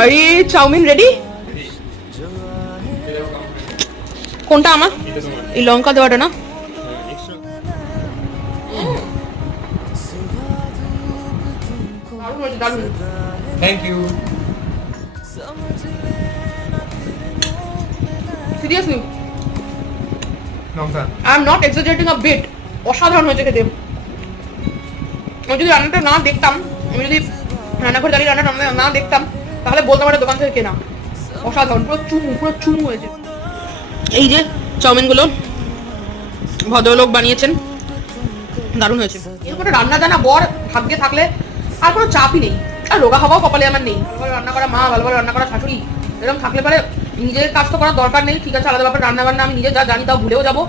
আরে chowmein ready? কোনটা আমার? এই লঙ্কা দেওয়াটা না? দারুণ হয়েছে, দারুণ। Thank you. সিরিয়াসলি লঙ্কা I am not exaggerating a bit. অসাধারণ হয়েছে খেতে। আমি যদি রান্নাটা না দেখতাম, আমি যদি রান্নাঘরে দাঁড়িয়ে রান্নাটা না দেখতাম, তাহলে বলতাম একটা দোকান থেকে কেনা। অসাধারণ, পুরো চুমু হয়েছে। এই যে চাউমিনগুলো ভদ্রলোক বানিয়েছেন, দারুণ হয়েছে। এরকম একটা রান্না জানা বর ভাগ্যে থাকলে আর কোনো চাপই নেই, আর রোগা হওয়াও কপালে আমার নেই। ভালো রান্না করা মা, ভালো রান্না করা শাশুড়ি, এরকম থাকলে পরে নিজের কাজ তো করার দরকার নেই। ঠিক আছে, আলাদা ব্যাপার, রান্না বান্না আমি নিজে যা জানি তাও ভুলেও যাবো,